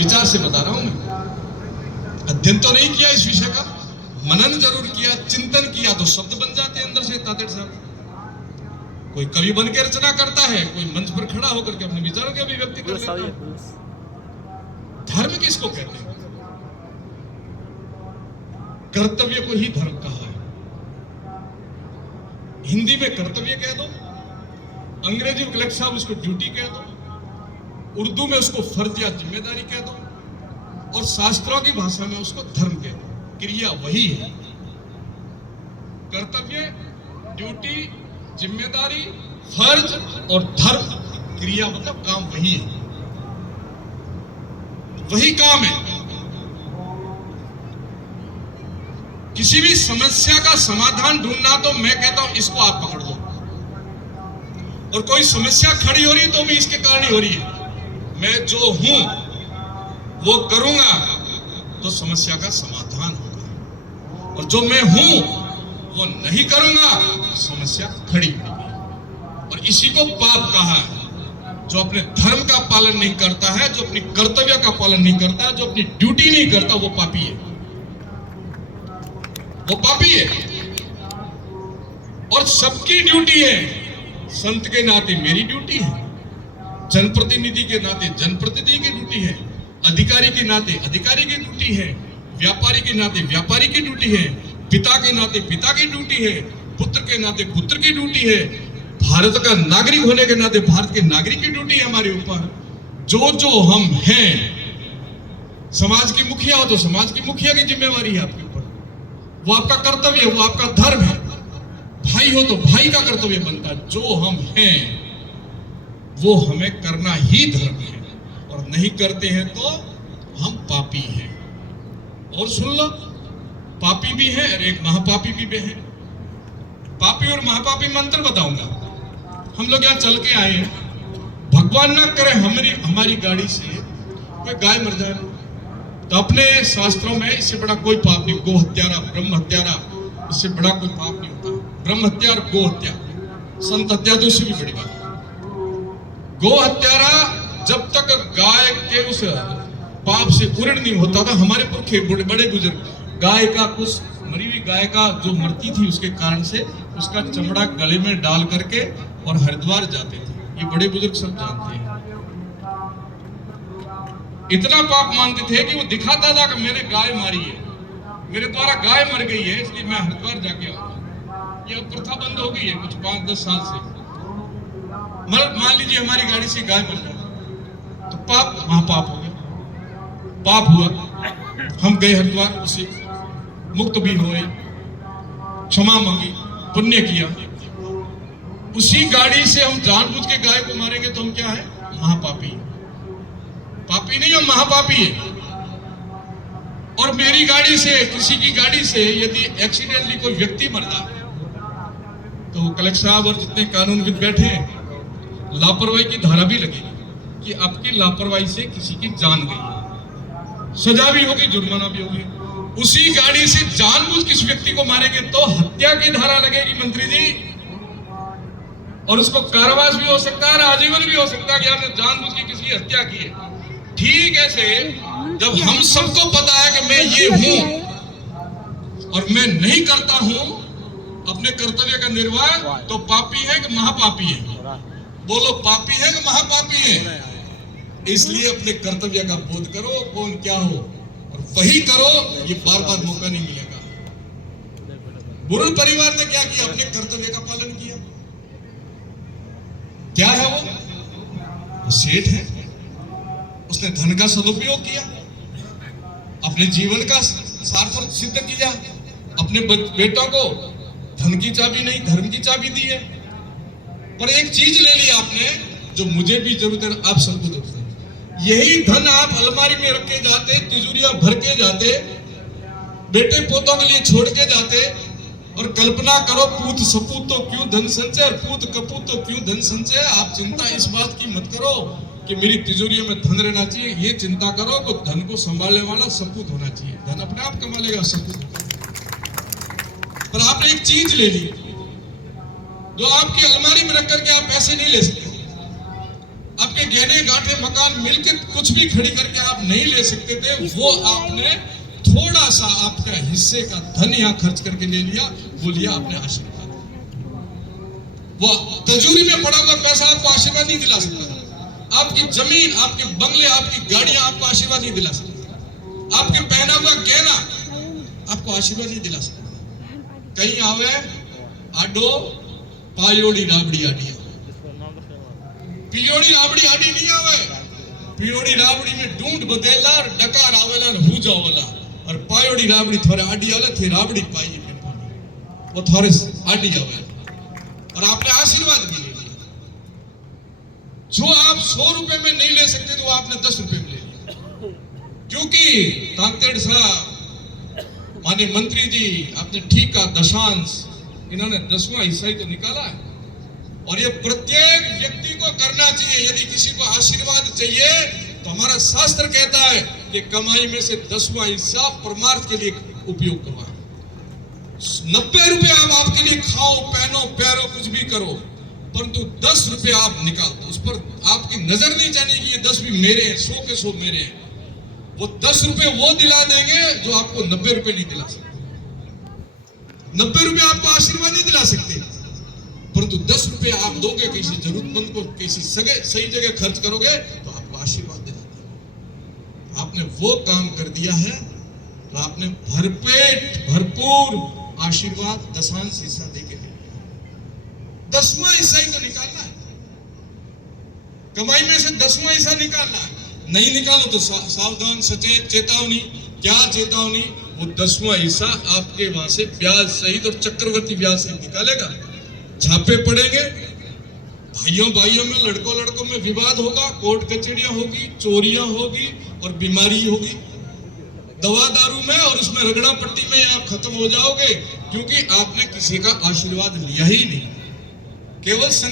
विचार से बता रहा हूं मैं। अध्ययन तो नहीं किया इस विषय का, मनन जरूर किया, चिंतन किया तो शब्द बन जाते हैं अंदर से। तातेड़ साहब कोई कवि बन के रचना करता है, कोई मंच पर खड़ा होकर के अपने विचारों की अभिव्यक्ति कर लेता है। धर्म किसको कहते हैं? कर्तव्य को ही धर्म कहा है। हिंदी में कर्तव्य कह दो, अंग्रेजी में कलेक्टर साहब उसको ड्यूटी कह दो, उर्दू में उसको फर्ज या जिम्मेदारी कह दो, और शास्त्रों की भाषा में उसको धर्म कह दो। क्रिया वही है। कर्तव्य, ड्यूटी, जिम्मेदारी, फर्ज और धर्म, क्रिया मतलब काम वही है, वही काम है। किसी भी समस्या का समाधान ढूंढना तो मैं कहता हूं इसको आप पकड़ लो, और कोई समस्या खड़ी हो रही तो भी इसके कारण ही हो रही है। मैं जो हूं वो करूंगा तो समस्या का समाधान होगा, और जो मैं हूं वो नहीं करूंगा समस्या खड़ी होगी। और इसी को पाप कहा है। जो अपने धर्म का पालन नहीं करता है, जो अपनी कर्तव्य का पालन नहीं करता, जो अपनी ड्यूटी नहीं करता, वो पापी है, वो पापी है। और सबकी ड्यूटी है। संत के नाते मेरी ड्यूटी है, जनप्रतिनिधि के नाते जनप्रतिनिधि की ड्यूटी है, अधिकारी के नाते अधिकारी की ड्यूटी है, व्यापारी के नाते व्यापारी की ड्यूटी है, पिता के नाते पिता की ड्यूटी है, पुत्र के नाते पुत्र की ड्यूटी है, भारत का नागरिक होने के नाते भारत के नागरिक की ड्यूटी है हमारे ऊपर। जो जो हम हैं, समाज की मुखिया हो तो समाज की मुखिया की जिम्मेवारी है आपके ऊपर, वो आपका कर्तव्य है, वो आपका धर्म है। भाई हो तो भाई का कर्तव्य बनता है। जो हम हैं वो हमें करना ही धर्म है, और नहीं करते हैं तो हम पापी हैं। और सुन लो, पापी भी है और एक महापापी भी है। पापी और महापापी मंत्र बताऊंगा। हम लोग यहाँ चल के आए, भगवान ना करे हमारी गाड़ी से कोई गाय मर जाए, तो अपने शास्त्रों में इससे बड़ा कोई पाप नहीं। गो हत्यारा, ब्रह्म हत्यारा, इससे बड़ा कोई पाप नहीं होता। ब्रह्म हत्या और गो हत्या, संत हत्या तो इससे भी बड़ी बात। गो हत्यारा जब तक गाय के उस पाप से पूर्ण नहीं होता था, हमारे पुरखे बड़े बुजुर्ग गाय का कुछ मरी हुई गाय का जो मरती थी उसके कारण से उसका चमड़ा गले में डाल करके और हरिद्वार जाते थे। ये बड़े बुजुर्ग सब जानते हैं। इतना पाप मानते थे कि वो दिखाता था कि मैंने गाय मारी है, मेरे द्वारा गाय मर गई है, इसलिए मैं हरिद्वार जाके आऊंगा। ये अब प्रथा बंद हो गई है कुछ 5-10 साल से। मान लीजिए हमारी गाड़ी से गाय मर गई तो पाप महापाप हो गया, पाप हुआ। हम गए हरिद्वार, उसे मुक्त भी हुए, क्षमा मांगी, पुण्य किया। उसी गाड़ी से हम जानबूझ के गाय को मारेंगे तो हम क्या है? महापापी। पापी नहीं, हम महापापी है। और मेरी गाड़ी से, किसी की गाड़ी से यदि एक्सीडेंटली कोई व्यक्ति मर जाए तो कलेक्टर साहब और जितने कानूनविद बैठे हैं, लापरवाही की धारा भी लगेगी कि आपकी लापरवाही से किसी की जान गई है, सजा भी होगी, जुर्माना भी होगी। उसी गाड़ी से जानबूझ किस व्यक्ति को मारेंगे तो हत्या की धारा लगेगी मंत्री जी, और उसको कारावास भी हो सकता है, आजीवन भी हो सकता है कि आपने जानबूझ के किसी की हत्या की है। ठीक ऐसे जब हम सबको पता है कि मैं ये हूं और मैं नहीं करता हूं अपने कर्तव्य का निर्वाह, तो पापी है कि महापापी है? बोलो, पापी है कि महापापी है? इसलिए अपने कर्तव्य का बोध करो, कौन क्या हो, और वही करो। ये बार बार मौका नहीं मिलेगा। बुरुल परिवार ने क्या किया? अपने कर्तव्य का पालन किया। क्या है वो सेठ है, उसने धन का सदुपयोग किया, अपने जीवन का सार्थक सिद्ध किया, अपने बेटों को धन की चाबी नहीं धर्म की चाबी दी है। पर एक चीज ले ली आपने जो मुझे भी जरूरत है, आप सबको जरूरत है। यही धन आप अलमारी में रख के जाते, तिजोरियां भर के जाते, बेटे पोतों के लिए छोड़ के जाते, और कल्पना करो पूत सपूत तो क्यों धन संचय और पूत कपूत तो क्यों धन संचय। आप चिंता इस बात की मत करो कि मेरी तिजोरियों में धन रहना चाहिए, ये चिंता करो कि धन को संभालने वाला सपूत होना चाहिए। धन अपने आप कमा लेगा, सपूत। पर आपने एक चीज ले ली जो आपकी अलमारी में रख करके आप पैसे नहीं ले सकते। आपके गहने गांठे मकान मिलकर कुछ भी खड़ी करके आप नहीं ले सकते थे, वो आपने थोड़ा सा आपका हिस्से का धन यहाँ खर्च करके ले लिया, वो लिया आपने आशीर्वाद। वो तिजोरी में पड़ा हुआ पैसा आपको आशीर्वाद नहीं दिला सकता। आपकी जमीन, आपके बंगले, आपकी गाड़ियां आपको आशीर्वाद नहीं दिला सकती। आपके पहना हुआ गहना आपको आशीर्वाद नहीं दिला सकता। कहीं आवे आडो पायोड़ी राबड़ी आडिया, पियोड़ी राबड़ी आडी नहीं आवे। पियोड़ी राबड़ी में ढूंढ बदेला, डकार आवेला, हुजा वाला, और पायोड़ी राबड़ी थोड़े आडी आवे थे, राबड़ी पाई वो थोड़े आडी आवे, और आपने आशीर्वाद भी ले लिया। जो आप 100 रुपए में नहीं ले सकते तो आपने 10 रुपए में ले लिया, क्योंकि तांतेड़ साहब, माननीय मंत्री जी, आपने ठीक कहा, दशांश, इन्होंने 10वां हिस्सा ही तो निकाला है, और ये प्रत्येक व्यक्ति को करना चाहिए। यदि किसी को आशीर्वाद चाहिए तो हमारा शास्त्र कहता है कि कमाई में से 10वां हिस्सा परमार्थ के लिए उपयोग करवाओ। 90 रुपए आप आपके लिए खाओ, पहनो, पैरो, कुछ भी करो, परंतु 10 रुपए आप निकाल दो। उस पर आपकी नजर नहीं जानी कि ये 10 भी मेरे हैं, 100 के 100 मेरे हैं। वो 10 रुपए वो दिला देंगे जो आपको 90 रुपए नहीं दिला सकते। 90 रुपए आपको आशीर्वाद नहीं दिला सकते, परंतु 10 रुपए आप दोगे किसी जरूरतमंद को, किसी सही जगह खर्च करोगे तो आपको आशीर्वाद दिला देंगे। आपने वो काम कर दिया है तो आपने भरपेट भरपूर आशीर्वाद दशांश हिस्सा देके 10वां हिस्सा ही तो निकालना है। कमाई में से 10वां हिस्सा निकालना है। नहीं निकालो तो सावधान, सचेत, चेतावनी। क्या चेतावनी? वो 10वां हिस्सा आपके वहां से ब्याज सहित और चक्रवर्ती ब्याज सहित निकालेगा। छापे पड़ेंगे, भाइयों में, लड़कों में विवाद होगा, कोर्ट कचहरियां होगी, चोरियां होगी और बीमारी होगी, दवा दारू में और उसमें रगड़ा पट्टी में आप खत्म हो जाओगे, क्योंकि आपने किसी का आशीर्वाद लिया ही नहीं। केवल